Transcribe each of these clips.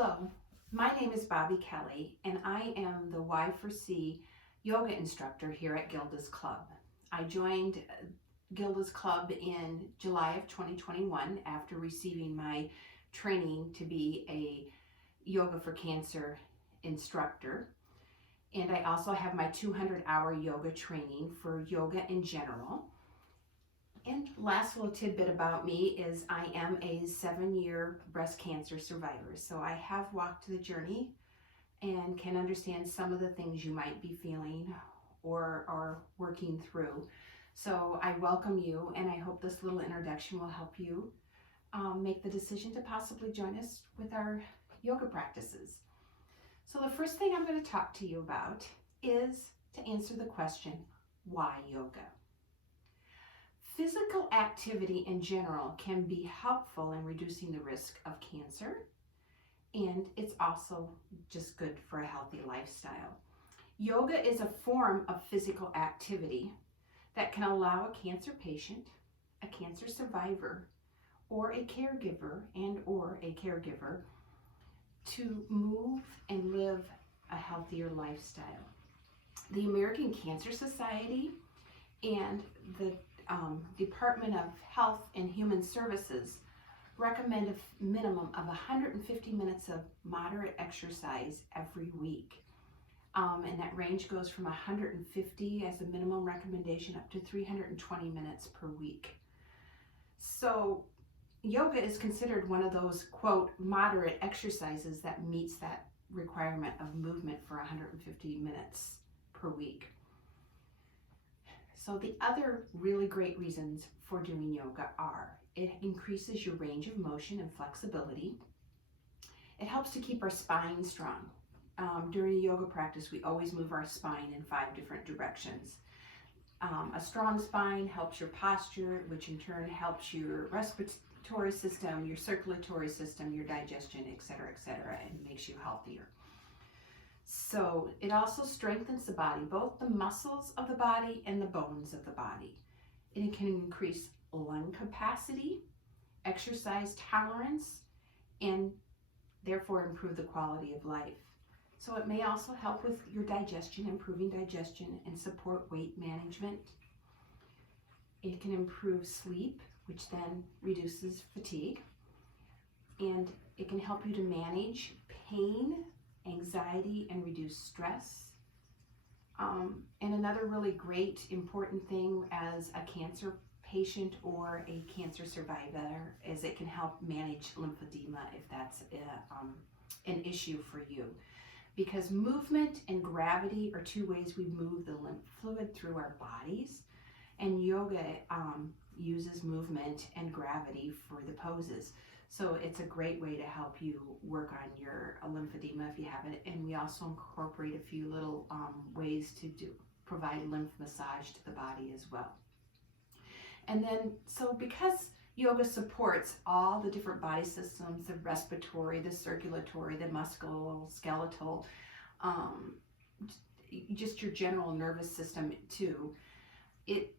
Hello, my name is Bobbi Kelley, and I am the Y4C yoga instructor here at Gilda's Club. I joined Gilda's Club in July of 2021 after receiving my training to be a Yoga for Cancer instructor. And I also have my 200-hour yoga training for yoga in general. And last little tidbit about me is I am a 7-year breast cancer survivor. So I have walked the journey and can understand some of the things you might be feeling or are working through. So I welcome you, and I hope this little introduction will help you make the decision to possibly join us with our yoga practices. So the first thing I'm going to talk to you about is to answer the question, why yoga? Physical activity in general can be helpful in reducing the risk of cancer, and it's also just good for a healthy lifestyle. Yoga is a form of physical activity that can allow a cancer patient, a cancer survivor, or a caregiver to move and live a healthier lifestyle. The American Cancer Society and the Department of Health and Human Services recommend a minimum of 150 minutes of moderate exercise every week. And that range goes from 150 as a minimum recommendation up to 320 minutes per week. So yoga is considered one of those, quote, moderate exercises that meets that requirement of movement for 150 minutes per week. So the other really great reasons for doing yoga are it increases your range of motion and flexibility. It helps to keep our spine strong. During a yoga practice, we always move our spine in 5 different directions. A strong spine helps your posture, which in turn helps your respiratory system, your circulatory system, your digestion, etc., and makes you healthier. So it also strengthens the body, both the muscles of the body and the bones of the body. And it can increase lung capacity, exercise tolerance, and therefore improve the quality of life. So it may also help with your digestion, improving digestion, and support weight management. It can improve sleep, which then reduces fatigue. And it can help you to manage pain, anxiety, and reduce stress. And another really great important thing as a cancer patient or a cancer survivor is it can help manage lymphedema if that's an issue for you. Because movement and gravity are 2 ways we move the lymph fluid through our bodies, and yoga uses movement and gravity for the poses. So it's a great way to help you work on your lymphedema if you have it. And we also incorporate a few little ways to provide lymph massage to the body as well. And then, so because yoga supports all the different body systems, the respiratory, the circulatory, the musculoskeletal, just your general nervous system too, it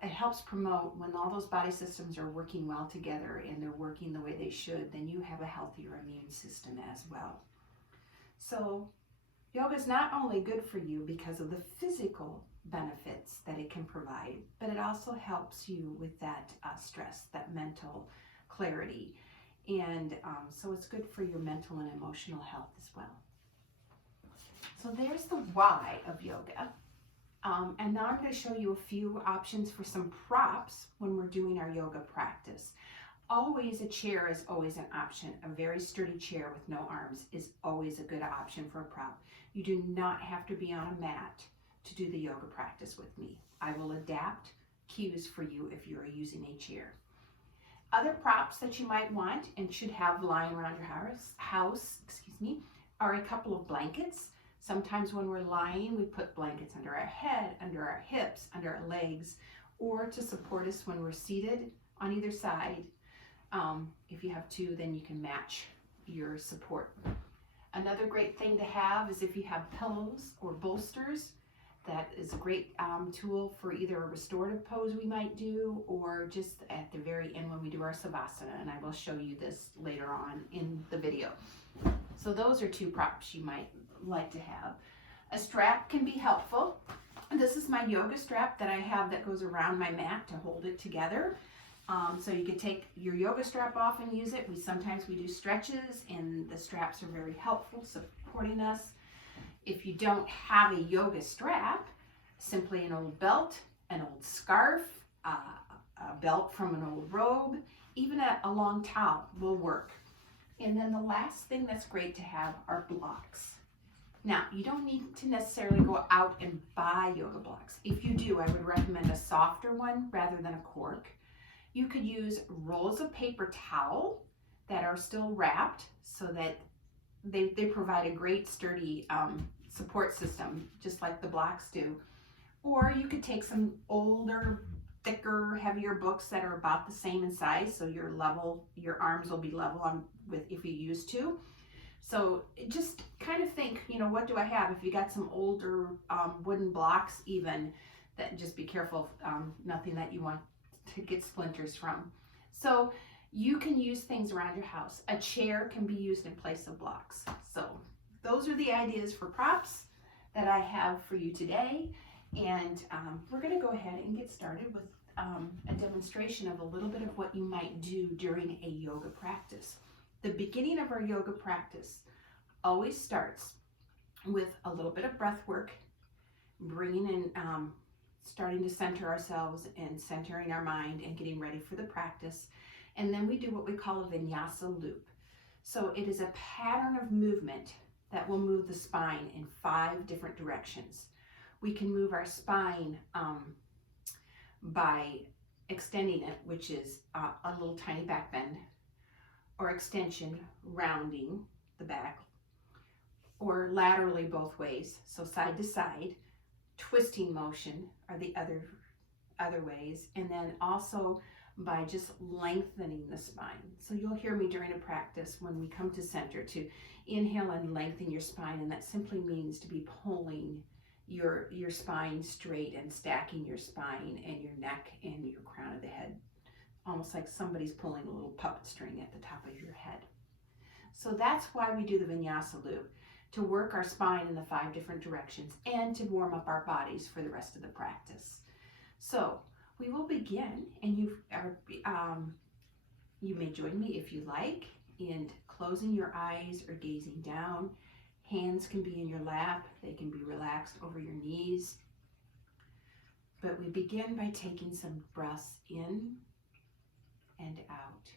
helps promote when all those body systems are working well together and they're working the way they should, then you have a healthier immune system as well. So yoga is not only good for you because of the physical benefits that it can provide, but it also helps you with that stress, that mental clarity. And so it's good for your mental and emotional health as well. So there's the why of yoga. And now I'm going to show you a few options for some props when we're doing our yoga practice. Always a chair is always an option. A very sturdy chair with no arms is always a good option for a prop. You do not have to be on a mat to do the yoga practice with me. I will adapt cues for you if you're using a chair. Other props that you might want and should have lying around your house, are a couple of blankets. Sometimes when we're lying, we put blankets under our head, under our hips, under our legs, or to support us when we're seated on either side. If you have 2, then you can match your support. Another great thing to have is if you have pillows or bolsters, That is a great tool for either a restorative pose we might do, or just at the very end when we do our savasana, and I will show you this later on in the video. So those are two props you might like to have. A strap can be helpful. This is my yoga strap that I have that goes around my mat to hold it together. So you could take your yoga strap off and use it. Sometimes we do stretches, and the straps are very helpful supporting us. If you don't have a yoga strap, simply an old belt, an old scarf, a belt from an old robe, even a long towel will work. And then the last thing that's great to have are blocks. Now, you don't need to necessarily go out and buy yoga blocks. If you do, I would recommend a softer one rather than a cork. You could use rolls of paper towel that are still wrapped so that they provide a great sturdy support system, just like the blocks do. Or you could take some older, thicker, heavier books that are about the same in size, so your arms will be level with if you used to. So just kind of think, what do I have? If you got some older wooden blocks even, that just be careful, nothing that you want to get splinters from. So you can use things around your house. A chair can be used in place of blocks. So those are the ideas for props that I have for you today. And we're going to go ahead and get started with a demonstration of a little bit of what you might do during a yoga practice. The beginning of our yoga practice always starts with a little bit of breath work, bringing in, starting to center ourselves and centering our mind and getting ready for the practice. And then we do what we call a vinyasa loop. So it is a pattern of movement that will move the spine in 5 different directions. We can move our spine by extending it, which is a little tiny back bend, or extension, rounding the back, or laterally both ways, so side to side. Twisting motion are the other ways, and then also by just lengthening the spine. So you'll hear me during a practice when we come to center to inhale and lengthen your spine, and that simply means to be pulling your spine straight and stacking your spine and your neck and your crown of the head, almost like somebody's pulling a little puppet string at the top of your head. So that's why we do the vinyasa loop, to work our spine in the 5 different directions and to warm up our bodies for the rest of the practice. So we will begin, and you may join me if you like in closing your eyes or gazing down. Hands can be in your lap, they can be relaxed over your knees. But we begin by taking some breaths in and out.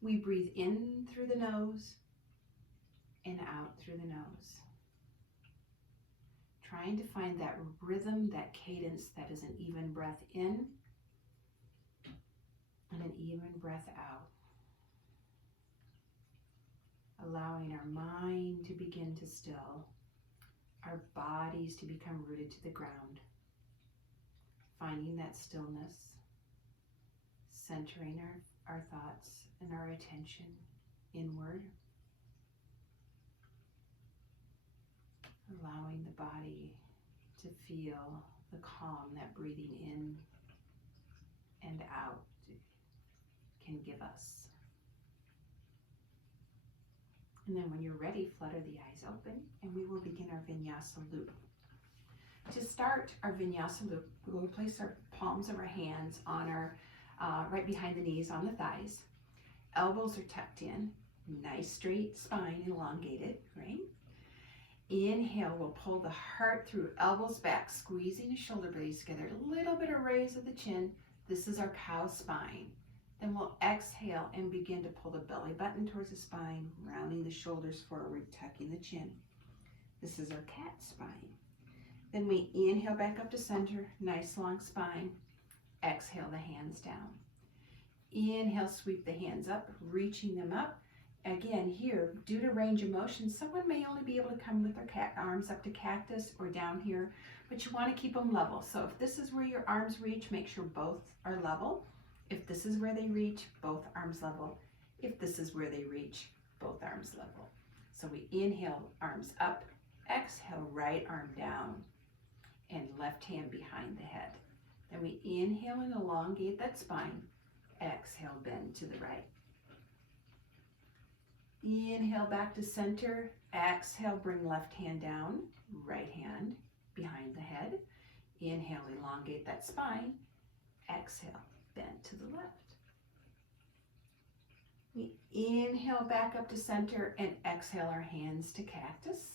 We breathe in through the nose and out through the nose. Trying to find that rhythm, that cadence that is an even breath in and an even breath out. Allowing our mind to begin to still, our bodies to become rooted to the ground. Finding that stillness, centering our thoughts and our attention inward. Allowing the body to feel the calm that breathing in and out can give us. And then when you're ready, flutter the eyes open and we will begin our vinyasa loop. To start our vinyasa loop, we will place our palms of our hands on our, right behind the knees on the thighs. Elbows are tucked in, nice straight spine, elongated, right? Inhale, we'll pull the heart through, elbows back, squeezing the shoulder blades together, a little bit of raise of the chin. This is our cow spine. Then we'll exhale and begin to pull the belly button towards the spine, rounding the shoulders forward, tucking the chin. This is our cat spine. Then we inhale back up to center, nice long spine. Exhale the hands down. Inhale, sweep the hands up, reaching them up. Again, here, due to range of motion, someone may only be able to come with their arms up to cactus or down here, but you want to keep them level. So if this is where your arms reach, make sure both are level. If this is where they reach, both arms level. If this is where they reach, both arms level. So we inhale, arms up, exhale, right arm down. and left hand behind the head. Then we inhale and elongate that spine. Exhale, bend to the right. Inhale back to center. Exhale, bring left hand down, right hand behind the head. Inhale, elongate that spine. Exhale, bend to the left. We inhale back up to center and exhale our hands to cactus.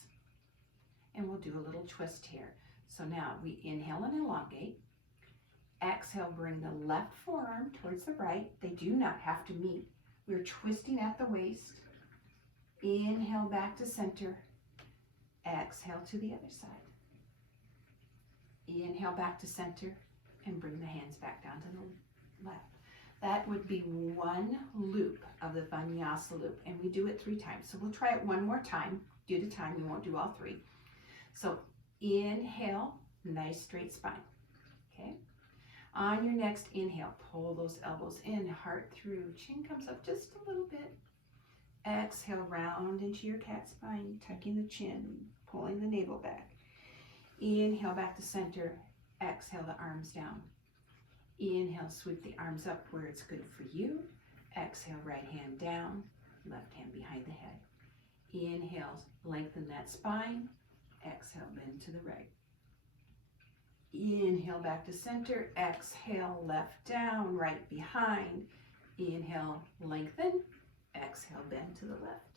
And we'll do a little twist here. So now we inhale and elongate. Exhale, bring the left forearm towards the right. They do not have to meet. We're twisting at the waist. Inhale back to center. Exhale to the other side. Inhale back to center and bring the hands back down to the left. That would be one loop of the vinyasa loop, and we do it 3 times. So we'll try it one more time. Due to time, we won't do all 3. So inhale, nice straight spine. Okay. On your next inhale, pull those elbows in, heart through, chin comes up just a little bit. Exhale, round into your cat spine, tucking the chin, pulling the navel back. Inhale back to center. Exhale the arms down. Inhale, sweep the arms up where it's good for you. Exhale, right hand down, left hand behind the head. Inhale, lengthen that spine. Exhale, bend to the right. Inhale back to center. Exhale, left down, right behind. Inhale, lengthen. Exhale, bend to the left.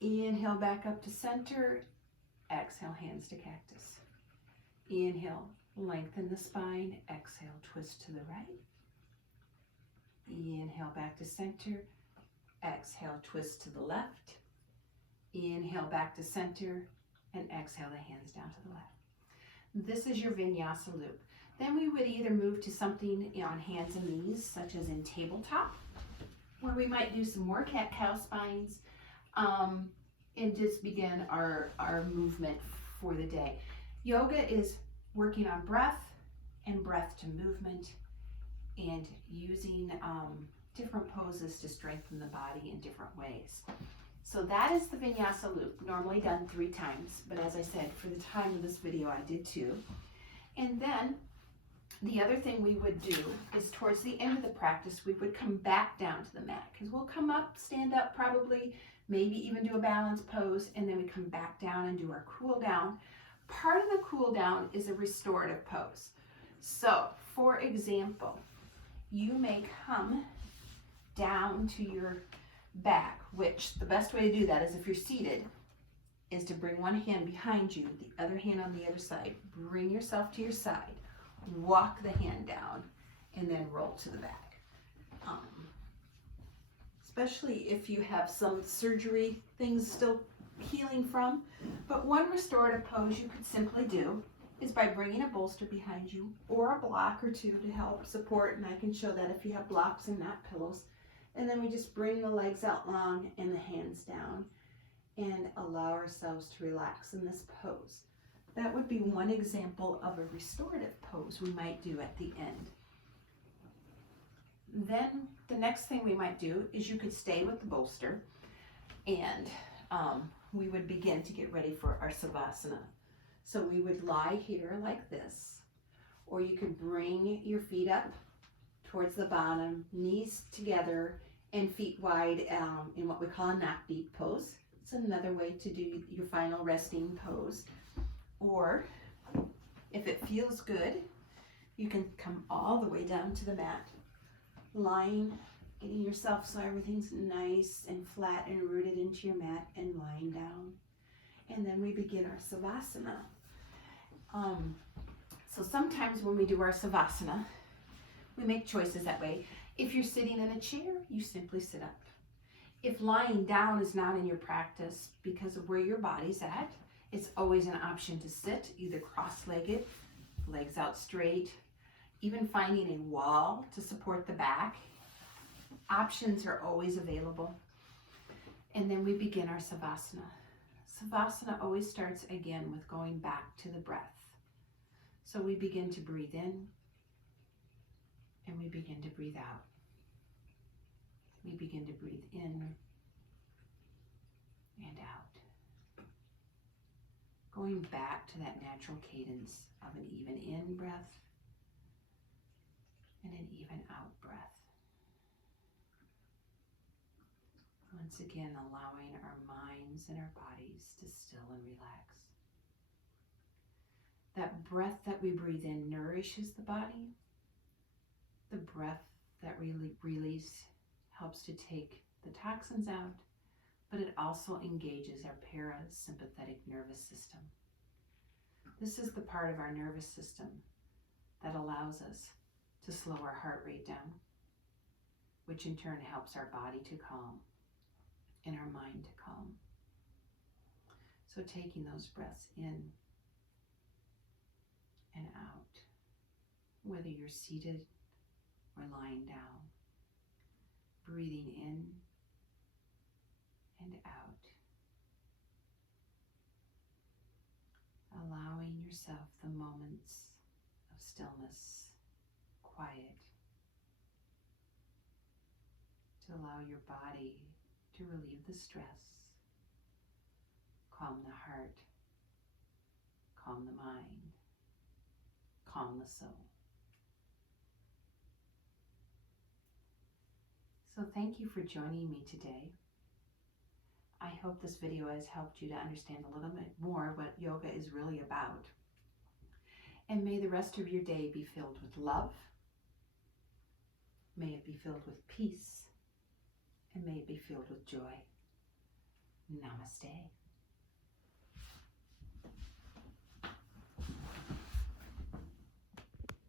Inhale back up to center. Exhale, hands to cactus. Inhale, lengthen the spine. Exhale, twist to the right. Inhale back to center. Exhale, twist to the left. Inhale back to center, and exhale the hands down to the left. This is your vinyasa loop. Then we would either move to something on hands and knees, such as in tabletop, where we might do some more cat-cow spines, and just begin our movement for the day. Yoga is working on breath and breath to movement, and using different poses to strengthen the body in different ways. So that is the vinyasa loop, normally done 3 times, but as I said, for the time of this video, I did 2. And then the other thing we would do is towards the end of the practice, we would come back down to the mat, because we'll come up, stand up probably, maybe even do a balance pose, and then we come back down and do our cool down. Part of the cool down is a restorative pose. So, for example, you may come down to your back, which the best way to do that is if you're seated, is to bring one hand behind you, the other hand on the other side. Bring yourself to your side, walk the hand down, and then roll to the back. Especially if you have some surgery things still healing from. But one restorative pose you could simply do is by bringing a bolster behind you or a block or 2 to help support, and I can show that if you have blocks and not pillows. And then we just bring the legs out long and the hands down and allow ourselves to relax in this pose. That would be one example of a restorative pose we might do at the end. Then the next thing we might do is you could stay with the bolster, and we would begin to get ready for our savasana. So we would lie here like this, or you could bring your feet up towards the bottom, knees together, and feet wide in what we call a knock deep pose. It's another way to do your final resting pose. Or if it feels good, you can come all the way down to the mat, lying, getting yourself so everything's nice and flat and rooted into your mat, and lying down. And then we begin our savasana. So sometimes when we do our savasana, we make choices that way. If you're sitting in a chair, you simply sit up. If lying down is not in your practice because of where your body's at, it's always an option to sit, either cross-legged, legs out straight, even finding a wall to support the back. Options are always available. And then we begin our savasana. Savasana always starts again with going back to the breath. So we begin to breathe in, and we begin to breathe out. We begin to breathe in and out. Going back to that natural cadence of an even in breath and an even out breath. Once again, allowing our minds and our bodies to still and relax. That breath that we breathe in nourishes the body. The breath that we release helps to take the toxins out, but it also engages our parasympathetic nervous system. This is the part of our nervous system that allows us to slow our heart rate down, which in turn helps our body to calm and our mind to calm. So taking those breaths in and out, whether you're seated or lying down, breathing in and out, allowing yourself the moments of stillness, quiet, to allow your body to relieve the stress, calm the heart, calm the mind, calm the soul. So thank you for joining me today. I hope this video has helped you to understand a little bit more what yoga is really about. And may the rest of your day be filled with love. May it be filled with peace. And may it be filled with joy. Namaste.